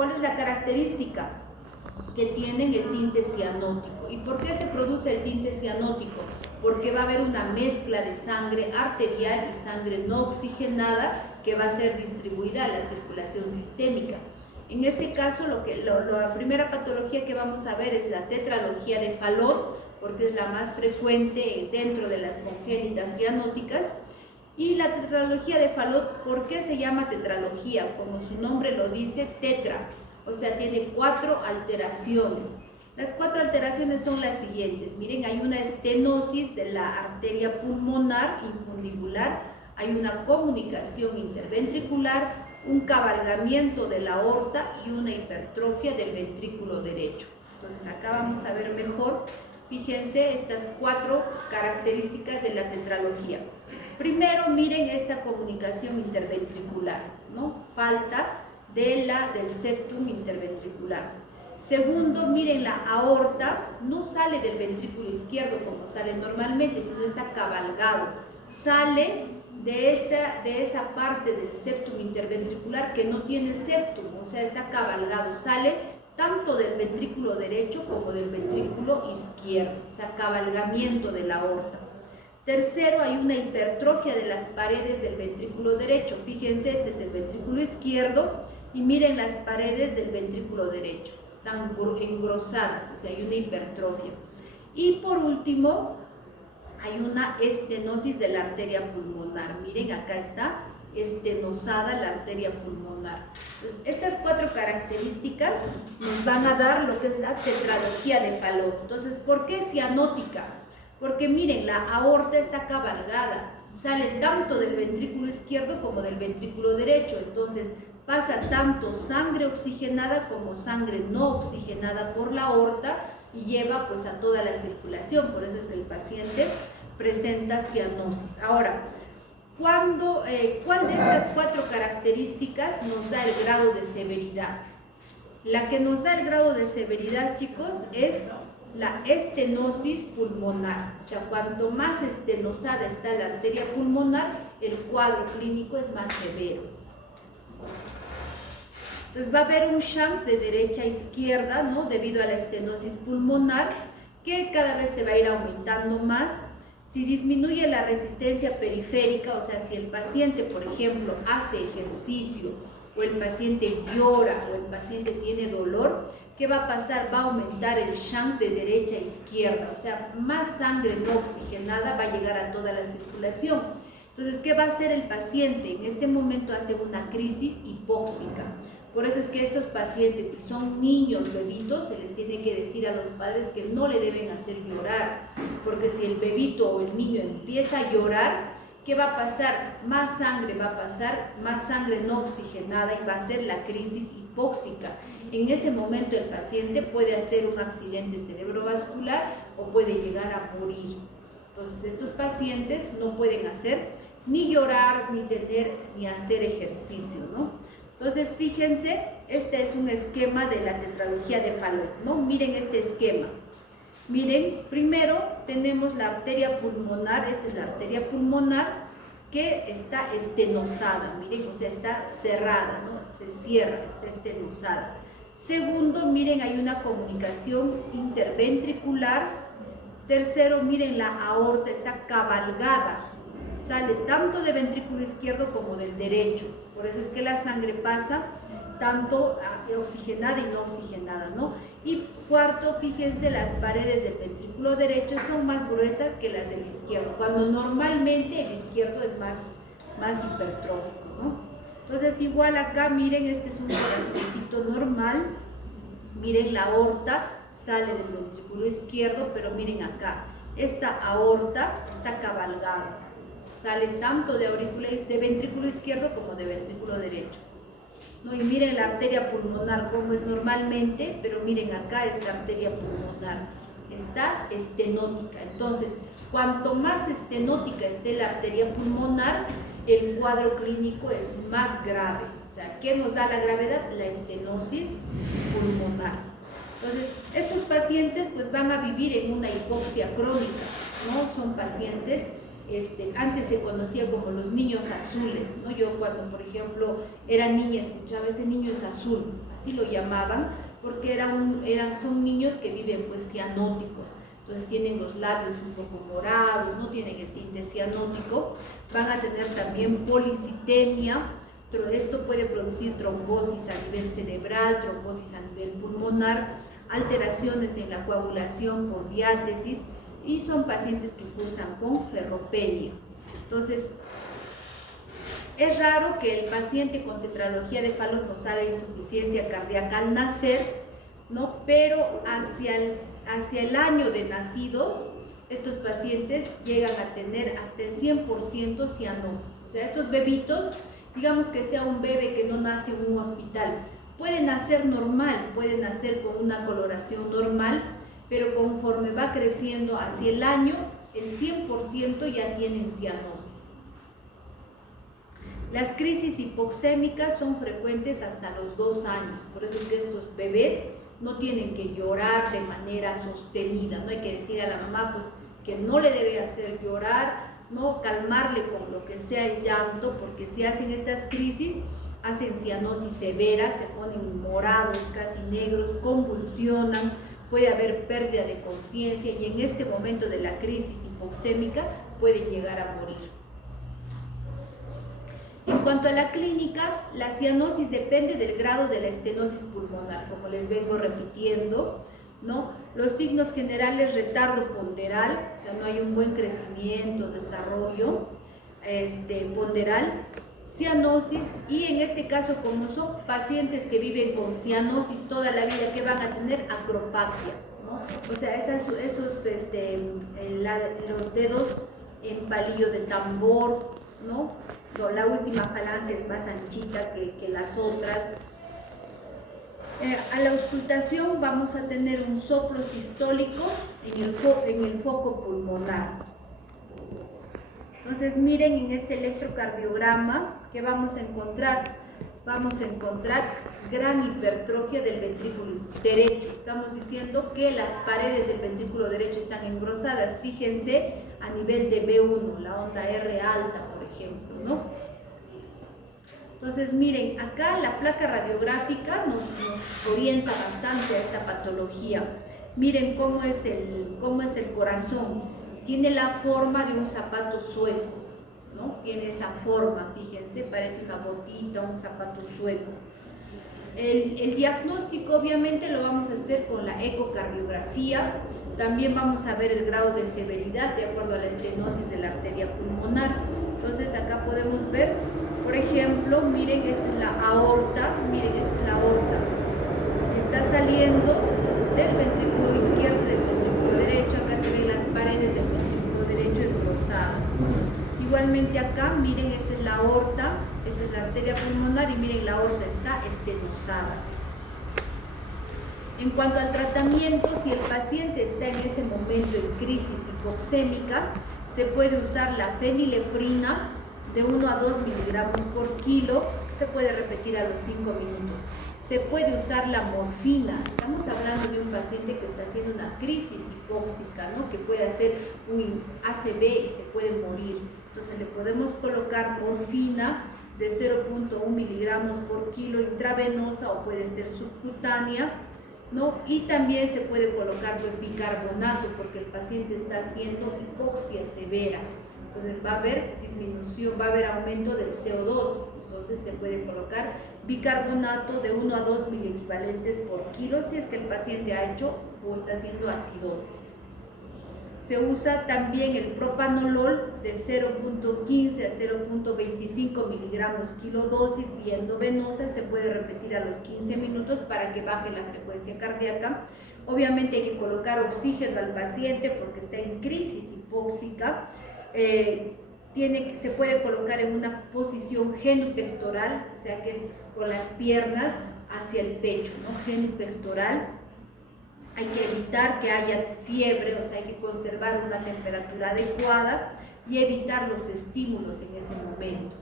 ¿Cuál es la característica? Que tienen el tinte cianótico. ¿Y por qué se produce el tinte cianótico? Porque va a haber una mezcla de sangre arterial y sangre no oxigenada que va a ser distribuida a la circulación sistémica. En este caso, la primera patología que vamos a ver es la tetralogía de Fallot, porque es la más frecuente dentro de las congénitas cianóticas. Y la tetralogía de Fallot, ¿por qué se llama tetralogía? Como su nombre lo dice, tetra, o sea, tiene 4 alteraciones. Las 4 alteraciones son las siguientes. Miren, hay una estenosis de la arteria pulmonar infundibular, hay una comunicación interventricular, un cabalgamiento de la aorta y una hipertrofia del ventrículo derecho. Entonces acá vamos a ver mejor, fíjense, estas 4 características de la tetralogía. Primero, miren esta comunicación interventricular, ¿no? Falta del septum interventricular. Segundo, miren, la aorta no sale del ventrículo izquierdo como sale normalmente, sino está cabalgado. Sale de esa parte del septum interventricular que no tiene septum, o sea, está cabalgado. Sale tanto del ventrículo derecho como del ventrículo izquierdo, o sea, cabalgamiento de la aorta. Tercero, hay una hipertrofia de las paredes del ventrículo derecho. Fíjense, este es el ventrículo izquierdo y miren las paredes del ventrículo derecho. Están engrosadas, o sea, hay una hipertrofia. Y por último, hay una estenosis de la arteria pulmonar. Miren, acá está estenosada la arteria pulmonar. Entonces, estas 4 características nos van a dar lo que es la tetralogía de Fallot. Entonces, ¿por qué cianótica? Porque miren, la aorta está cabalgada, sale tanto del ventrículo izquierdo como del ventrículo derecho, entonces pasa tanto sangre oxigenada como sangre no oxigenada por la aorta y lleva pues a toda la circulación, por eso es que el paciente presenta cianosis. Ahora, ¿cuál de estas 4 características nos da el grado de severidad? La que nos da el grado de severidad, chicos, es la estenosis pulmonar. O sea, cuanto más estenosada está la arteria pulmonar, el cuadro clínico es más severo. Entonces va a haber un shunt de derecha a izquierda, ¿no? Debido a la estenosis pulmonar, que cada vez se va a ir aumentando más. Si disminuye la resistencia periférica, o sea, si el paciente, por ejemplo, hace ejercicio, o el paciente llora, o el paciente tiene dolor, ¿qué va a pasar? Va a aumentar el shunt de derecha a izquierda, o sea, más sangre no oxigenada va a llegar a toda la circulación. Entonces, ¿qué va a hacer el paciente? En este momento hace una crisis hipóxica. Por eso es que estos pacientes, si son niños, bebitos, se les tiene que decir a los padres que no le deben hacer llorar, porque si el bebito o el niño empieza a llorar, ¿qué va a pasar? Más sangre va a pasar, más sangre no oxigenada y va a ser la crisis hipóxica. En ese momento el paciente puede hacer un accidente cerebrovascular o puede llegar a morir. Entonces estos pacientes no pueden hacer ni llorar, ni hacer ejercicio, ¿no? Entonces fíjense, este es un esquema de la tetralogía de Fallot, ¿no? Miren este esquema. Miren, primero tenemos la arteria pulmonar, esta es la arteria pulmonar que está estenosada, miren, o sea, está cerrada, ¿no? Se cierra, está estenosada. Segundo, miren, hay una comunicación interventricular. Tercero, miren, la aorta está cabalgada, sale tanto del ventrículo izquierdo como del derecho, por eso es que la sangre pasa tanto oxigenada y no oxigenada, ¿no? Y cuarto, fíjense, las paredes del ventrículo derecho son más gruesas que las del izquierdo, cuando normalmente el izquierdo es más hipertrófico, ¿no? Entonces, igual acá, miren, este es un corazoncito normal, miren, la aorta sale del ventrículo izquierdo, pero miren acá, esta aorta está cabalgada, sale tanto de ventrículo izquierdo como de ventrículo derecho, ¿no? Y miren la arteria pulmonar como es normalmente, pero miren acá esta arteria pulmonar está estenótica. Entonces, cuanto más estenótica esté la arteria pulmonar, el cuadro clínico es más grave. O sea, ¿qué nos da la gravedad? La estenosis pulmonar. Entonces, estos pacientes pues van a vivir en una hipoxia crónica, ¿no? Son pacientes antes se conocía como los niños azules, ¿no? Yo cuando, por ejemplo, era niña escuchaba, ese niño es azul, así lo llamaban, porque son niños que viven pues cianóticos, entonces tienen los labios un poco morados, no tienen el tinte cianótico, van a tener también policitemia, pero esto puede producir trombosis a nivel cerebral, trombosis a nivel pulmonar, alteraciones en la coagulación por diátesis, y son pacientes que cursan con ferropenia. Entonces, es raro que el paciente con tetralogía de falos nasal e insuficiencia cardíaca al nacer, ¿no? Pero hacia el año de nacidos, estos pacientes llegan a tener hasta el 100% cianosis. O sea, estos bebitos, digamos que sea un bebé que no nace en un hospital, puede nacer normal, puede nacer con una coloración normal, pero conforme va creciendo hacia el año, el 100% ya tienen cianosis. Las crisis hipoxémicas son frecuentes hasta los 2 años, por eso es que estos bebés no tienen que llorar de manera sostenida, no hay que decir a la mamá pues que no le debe hacer llorar, no calmarle con lo que sea el llanto, porque si hacen estas crisis, hacen cianosis severa, se ponen morados, casi negros, convulsionan, puede haber pérdida de conciencia y en este momento de la crisis hipoxémica pueden llegar a morir. En cuanto a la clínica, la cianosis depende del grado de la estenosis pulmonar, como les vengo repitiendo, ¿no? Los signos generales: retardo ponderal, o sea, no hay un buen crecimiento, desarrollo ponderal, cianosis, y en este caso, como son pacientes que viven con cianosis toda la vida, que van a tener acropaquia, ¿no? O sea, los dedos en palillo de tambor, ¿no? La última falange es más anchita que las otras. A la auscultación vamos a tener un soplo sistólico en el foco pulmonar. Entonces miren en este electrocardiograma que vamos a encontrar gran hipertrofia del ventrículo derecho. Estamos diciendo que las paredes del ventrículo derecho están engrosadas. Fíjense a nivel de B1, la onda R alta, por ejemplo, ¿no? Entonces miren, acá la placa radiográfica nos orienta bastante a esta patología. Miren cómo es el corazón. Tiene la forma de un zapato sueco, ¿no? Tiene esa forma, fíjense, parece una botita, un zapato sueco. El diagnóstico obviamente lo vamos a hacer con la ecocardiografía. También vamos a ver el grado de severidad de acuerdo a la estenosis de la arteria pulmonar. Entonces acá podemos ver, por ejemplo, miren, esta es la aorta, miren, esta es la aorta. Está saliendo del ventrículo izquierdo y del ventrículo derecho. Acá se ven las paredes del ventrículo derecho engrosadas. Igualmente acá, miren, esta es la aorta, esta es la arteria pulmonar y miren, la aorta está estenosada. En cuanto al tratamiento, si el paciente está en ese momento en crisis hipoxémica, se puede usar la fenilefrina de 1 a 2 miligramos por kilo, se puede repetir a los 5 minutos. Se puede usar la morfina, estamos hablando de un paciente que está haciendo una crisis hipóxica, ¿no? Que puede hacer un ACV y se puede morir. Entonces le podemos colocar morfina de 0.1 miligramos por kilo intravenosa o puede ser subcutánea, ¿no? Y también se puede colocar pues bicarbonato porque el paciente está haciendo hipoxia severa. Entonces va a haber disminución, va a haber aumento del CO2, entonces se puede colocar bicarbonato de 1 a 2 miliequivalentes por kilo si es que el paciente ha hecho o está haciendo acidosis. Se usa también el propanolol de 0.15 a 0.25 miligramos kilodosis vía endovenosa, se puede repetir a los 15 minutos para que baje la frecuencia cardíaca. Obviamente hay que colocar oxígeno al paciente porque está en crisis hipóxica. Se puede colocar en una posición genupectoral, o sea que es con las piernas hacia el pecho, ¿no? Genupectoral. Hay que evitar que haya fiebre, o sea hay que conservar una temperatura adecuada y evitar los estímulos en ese momento.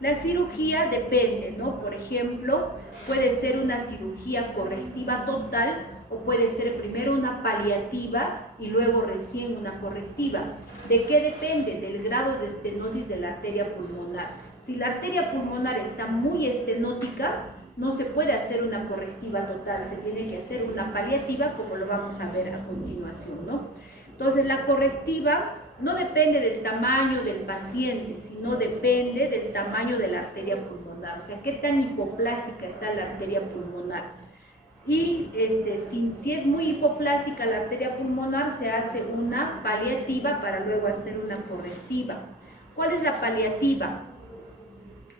La cirugía depende, ¿no? Por ejemplo, puede ser una cirugía correctiva total o puede ser primero una paliativa y luego recién una correctiva. ¿De qué depende? Del grado de estenosis de la arteria pulmonar. Si la arteria pulmonar está muy estenótica, no se puede hacer una correctiva total, se tiene que hacer una paliativa, como lo vamos a ver a continuación, ¿no? Entonces, la correctiva no depende del tamaño del paciente, sino depende del tamaño de la arteria pulmonar, o sea, qué tan hipoplástica está la arteria pulmonar. Y si es muy hipoplástica la arteria pulmonar, se hace una paliativa para luego hacer una correctiva. ¿Cuál es la paliativa?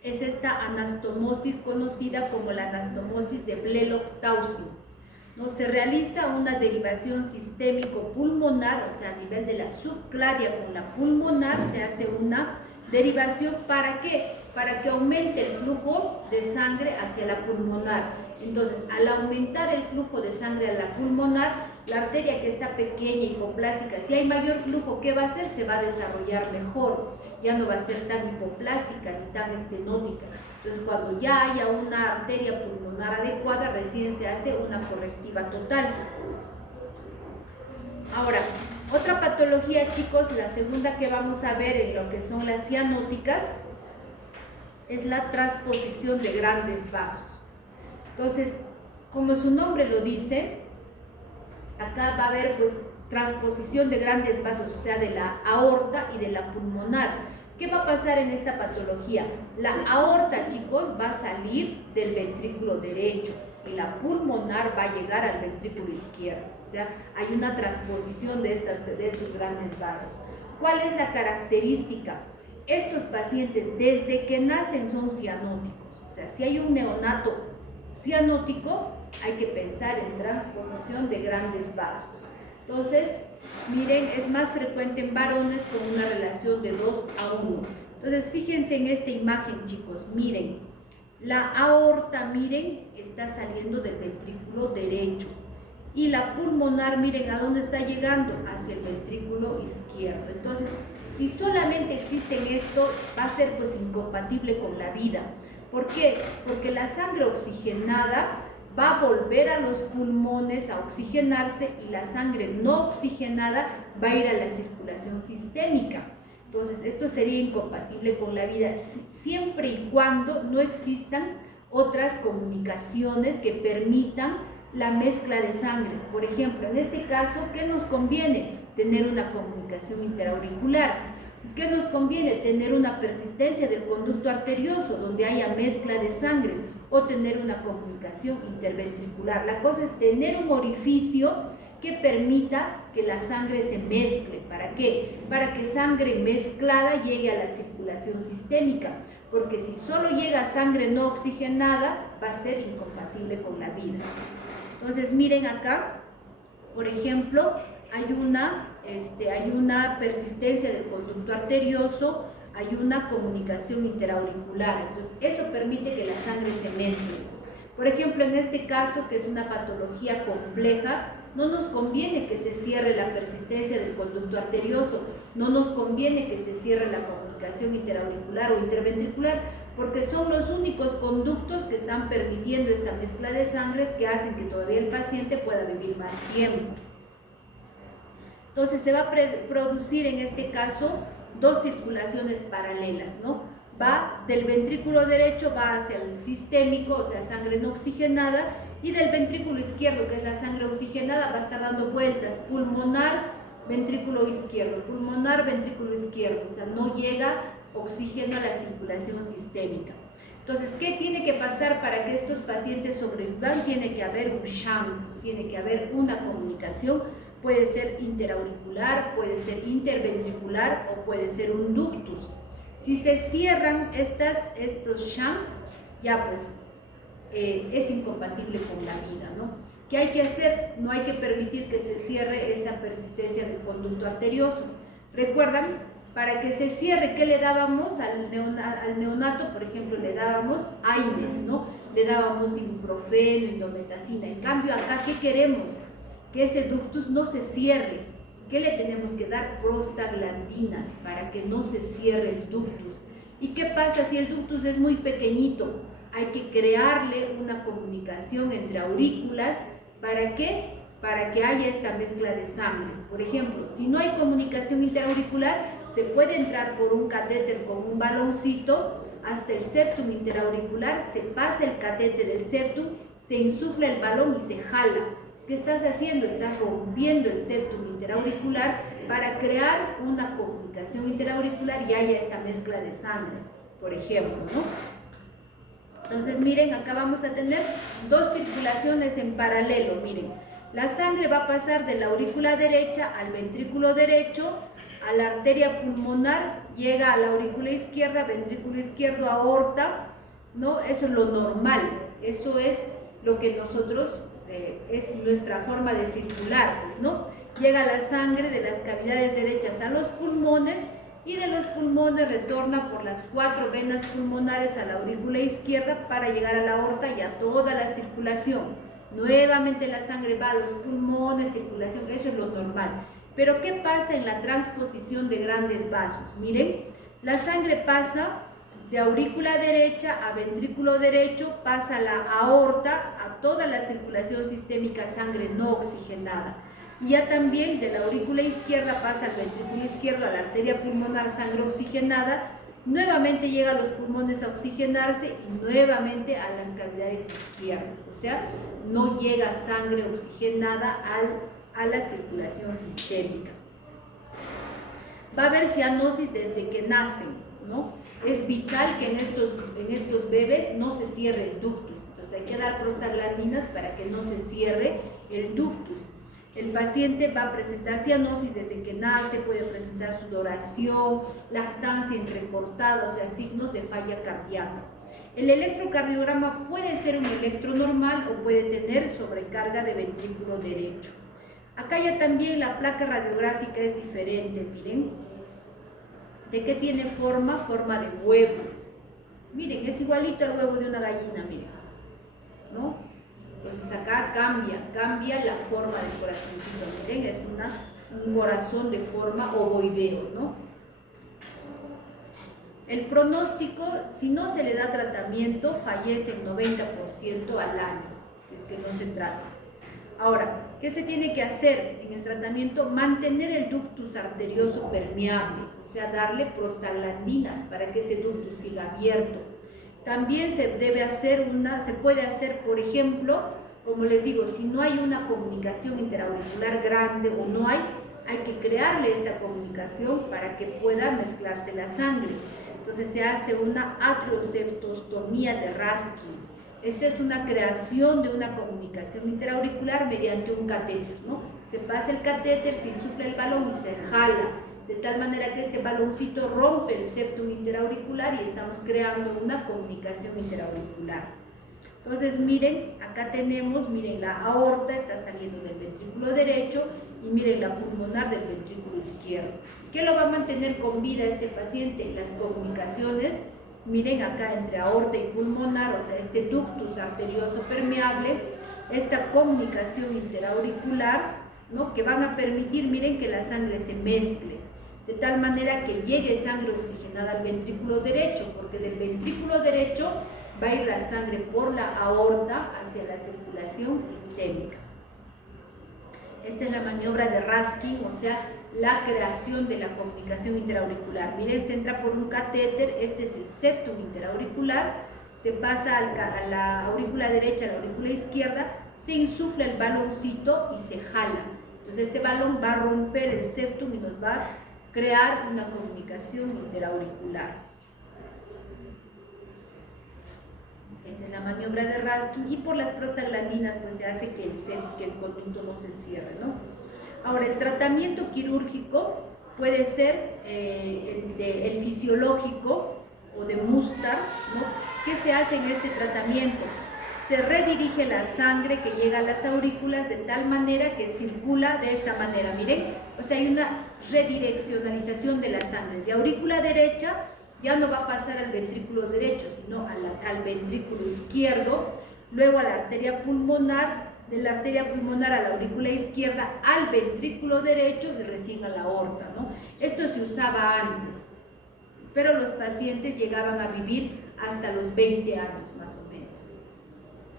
Es esta anastomosis conocida como la anastomosis de Blalock-Taussig, ¿no? Se realiza una derivación sistémico-pulmonar, o sea, a nivel de la subclavia con la pulmonar, se hace una derivación. ¿Para qué? Para que aumente el flujo de sangre hacia la pulmonar. Entonces, al aumentar el flujo de sangre a la pulmonar, la arteria que está pequeña y hipoplástica, si hay mayor flujo, ¿qué va a hacer? Se va a desarrollar mejor, ya no va a ser tan hipoplástica ni tan estenótica. Entonces, cuando ya haya una arteria pulmonar adecuada, recién se hace una correctiva total. Ahora, otra patología, chicos, la segunda que vamos a ver en lo que son las cianóticas, es la transposición de grandes vasos. Entonces, como su nombre lo dice, acá va a haber pues transposición de grandes vasos, o sea, de la aorta y de la pulmonar. ¿Qué va a pasar en esta patología? La aorta, chicos, va a salir del ventrículo derecho y la pulmonar va a llegar al ventrículo izquierdo. O sea, hay una transposición de estos grandes vasos. ¿Cuál es la característica? Estos pacientes desde que nacen son cianóticos. O sea, si hay un neonato cianótico, hay que pensar en transposición de grandes vasos. Entonces, miren, es más frecuente en varones con una relación de 2:1. Entonces, fíjense en esta imagen, chicos. Miren, la aorta, miren, está saliendo del ventrículo derecho. Y la pulmonar, miren, ¿a dónde está llegando? Hacia el ventrículo izquierdo. Entonces, si solamente existen esto, va a ser pues incompatible con la vida. ¿Por qué? Porque la sangre oxigenada va a volver a los pulmones a oxigenarse y la sangre no oxigenada va a ir a la circulación sistémica. Entonces, esto sería incompatible con la vida siempre y cuando no existan otras comunicaciones que permitan la mezcla de sangres. Por ejemplo, en este caso, ¿qué nos conviene? Tener una comunicación interauricular. ¿Qué nos conviene? Tener una persistencia del conducto arterioso donde haya mezcla de sangres o tener una comunicación interventricular. La cosa es tener un orificio que permita que la sangre se mezcle. ¿Para qué? Para que sangre mezclada llegue a la circulación sistémica, porque si solo llega sangre no oxigenada va a ser incompatible con la vida. Entonces miren acá, por ejemplo, hay una persistencia del conducto arterioso, hay una comunicación interauricular, entonces eso permite que la sangre se mezcle. Por ejemplo, en este caso, que es una patología compleja, no nos conviene que se cierre la persistencia del conducto arterioso, no nos conviene que se cierre la comunicación interauricular o interventricular, porque son los únicos conductos que están permitiendo esta mezcla de sangres que hacen que todavía el paciente pueda vivir más tiempo. Entonces se va a producir en este caso dos circulaciones paralelas, ¿no? Va del ventrículo derecho, va hacia el sistémico, o sea, sangre no oxigenada, y del ventrículo izquierdo, que es la sangre oxigenada, va a estar dando vueltas, pulmonar, ventrículo izquierdo, pulmonar, ventrículo izquierdo, o sea, no llega oxígeno a la circulación sistémica. Entonces, ¿qué tiene que pasar para que estos pacientes sobrevivan? Tiene que haber un shunt, tiene que haber una comunicación, puede ser interauricular, puede ser interventricular o puede ser un ductus. Si se cierran estos shunt, ya pues es incompatible con la vida, ¿no? ¿Qué hay que hacer? No hay que permitir que se cierre esa persistencia del conducto arterioso. ¿Recuerdan? Para que se cierre, ¿qué le dábamos al neonato? Por ejemplo, le dábamos AINES, ¿no? Le dábamos ibuprofeno, indometacina. En cambio, acá, ¿qué queremos? Que ese ductus no se cierre. ¿Qué le tenemos que dar? Prostaglandinas para que no se cierre el ductus. ¿Y qué pasa si el ductus es muy pequeñito? Hay que crearle una comunicación entre aurículas. ¿Para qué? Para que haya esta mezcla de sangres. Por ejemplo, si no hay comunicación interauricular, se puede entrar por un catéter con un baloncito hasta el septum interauricular, se pasa el catéter del septum, se insufla el balón y se jala. ¿Qué estás haciendo? Estás rompiendo el septum interauricular para crear una comunicación interauricular y haya esta mezcla de sangres, por ejemplo, ¿no? Entonces, miren, acá vamos a tener dos circulaciones en paralelo, miren. La sangre va a pasar de la aurícula derecha al ventrículo derecho, a la arteria pulmonar, llega a la aurícula izquierda, ventrículo izquierdo, aorta, ¿no? Eso es lo normal, eso es lo que nosotros, es nuestra forma de circular, pues, ¿no? Llega la sangre de las cavidades derechas a los pulmones y de los pulmones retorna por las 4 venas pulmonares a la aurícula izquierda para llegar a la aorta y a toda la circulación. Nuevamente la sangre va a los pulmones, circulación, eso es lo normal. Pero ¿qué pasa en la transposición de grandes vasos? Miren, la sangre pasa de aurícula derecha a ventrículo derecho, pasa a la aorta, a toda la circulación sistémica, sangre no oxigenada. Y ya también de la aurícula izquierda pasa al ventrículo izquierdo, a la arteria pulmonar, sangre oxigenada, nuevamente llega a los pulmones a oxigenarse y nuevamente a las cavidades izquierdas. O sea, no llega sangre oxigenada a la circulación sistémica. Va a haber cianosis desde que nacen, ¿no? Es vital que en estos bebés no se cierre el ductus. Entonces hay que dar prostaglandinas para que no se cierre el ductus. El paciente va a presentar cianosis desde que nace, puede presentar sudoración, lactancia entrecortada, o sea, signos de falla cardíaca. El electrocardiograma puede ser un electro normal o puede tener sobrecarga de ventrículo derecho. Acá ya también la placa radiográfica es diferente, miren. ¿De qué tiene forma? Forma de huevo. Miren, es igualito al huevo de una gallina, miren, ¿no? Entonces acá cambia la forma del corazoncito, miren, es un corazón de forma ovoideo, ¿no? El pronóstico, si no se le da tratamiento, fallece el 90% al año, si es que no se trata. Ahora, ¿qué se tiene que hacer en el tratamiento? Mantener el ductus arterioso permeable, o sea, darle prostaglandinas para que ese ductus siga abierto. También se puede hacer, por ejemplo, como les digo, si no hay una comunicación interauricular grande o no hay que crearle esta comunicación para que pueda mezclarse la sangre. Entonces se hace una atrioseptostomía de Raskin. Esta es una creación de una comunicación interauricular mediante un catéter, ¿no? Se pasa el catéter, se insufla el balón y se jala, de tal manera que este baloncito rompe el septum interauricular y estamos creando una comunicación interauricular. Entonces, miren, acá tenemos, miren, la aorta está saliendo del ventrículo derecho y miren la pulmonar del ventrículo izquierdo. ¿Qué lo va a mantener con vida este paciente? Las comunicaciones. Miren acá entre aorta y pulmonar, o sea, este ductus arterioso permeable, esta comunicación interauricular, ¿no? Que van a permitir, miren, que la sangre se mezcle, de tal manera que llegue sangre oxigenada al ventrículo derecho, porque del ventrículo derecho va a ir la sangre por la aorta hacia la circulación sistémica. Esta es la maniobra de Raskin, o sea, la creación de la comunicación interauricular. Miren, se entra por un catéter, este es el septum interauricular, se pasa a la aurícula derecha, a la aurícula izquierda, se insufla el baloncito y se jala. Entonces este balón va a romper el septum y nos va a crear una comunicación interauricular. Esta es la maniobra de Raskin y por las prostaglandinas pues se hace que el conducto no se cierre, ¿no? Ahora, el tratamiento quirúrgico puede ser el fisiológico o de Mustard, ¿no? ¿Qué se hace en este tratamiento? Se redirige la sangre que llega a las aurículas de tal manera que circula de esta manera, miren, o sea, hay una redireccionalización de la sangre. De aurícula derecha ya no va a pasar al ventrículo derecho, sino al ventrículo izquierdo, luego a la arteria pulmonar, de la arteria pulmonar a la aurícula izquierda, al ventrículo derecho y recién a la aorta, ¿no? Esto se usaba antes. pero los pacientes llegaban a vivir hasta los 20 años más o menos.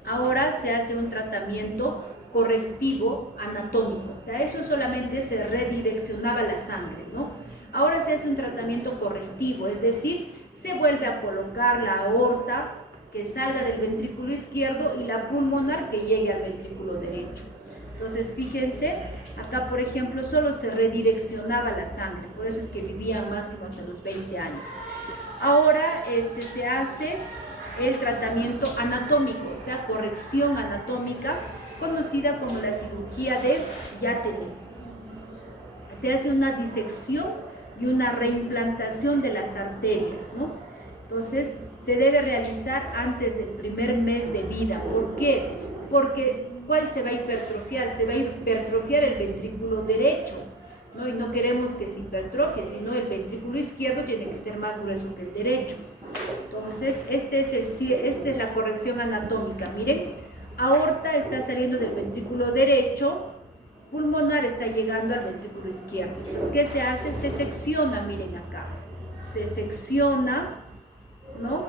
Ahora se hace un tratamiento correctivo anatómico, o sea, eso solamente se redireccionaba la sangre, ¿no? Ahora se hace un tratamiento correctivo, es decir, se vuelve a colocar la aorta que salga del ventrículo izquierdo y la pulmonar que llegue al ventrículo derecho. Entonces, fíjense, acá por ejemplo solo se redireccionaba la sangre, por eso es que vivían máximo hasta los 20 años. Ahora se hace el tratamiento anatómico, o sea, corrección anatómica, conocida como la cirugía de Yateni. Se hace una disección y una reimplantación de las arterias, ¿no? Entonces, se debe realizar antes del primer mes de vida. ¿Por qué? Porque ¿cuál se va a hipertrofiar? Se va a hipertrofiar el ventrículo derecho, ¿no? Y no queremos que se hipertrofie, sino el ventrículo izquierdo tiene que ser más grueso que el derecho. Entonces, esta es la corrección anatómica. Miren, aorta está saliendo del ventrículo derecho, pulmonar está llegando al ventrículo izquierdo. Entonces, ¿qué se hace? Se secciona, miren acá. Se secciona, ¿no?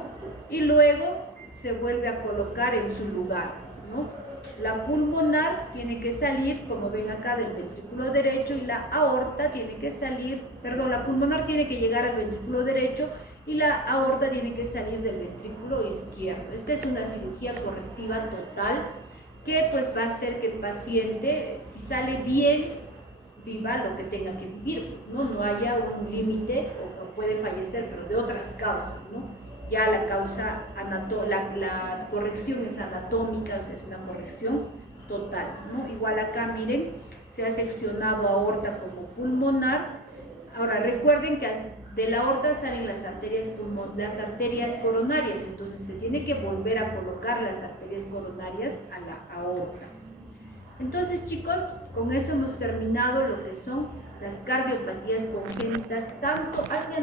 Y luego se vuelve a colocar en su lugar, ¿no? La pulmonar tiene que salir, como ven acá, del ventrículo derecho, y la aorta tiene que salir, perdón, la pulmonar tiene que llegar al ventrículo derecho y la aorta tiene que salir del ventrículo izquierdo. Esta es una cirugía correctiva total que pues va a hacer que el paciente, si sale bien, viva lo que tenga que vivir, pues, ¿no? No haya un límite o puede fallecer, pero de otras causas, ¿no? Ya la causa, la corrección es anatómica, o sea, es una corrección total, ¿no? Igual acá, miren, se ha seccionado aorta como pulmonar. Ahora, recuerden que de la aorta salen las arterias coronarias, entonces se tiene que volver a colocar las arterias coronarias a la aorta. Entonces, chicos, con eso hemos terminado lo que son las cardiopatías congénitas, tanto hacia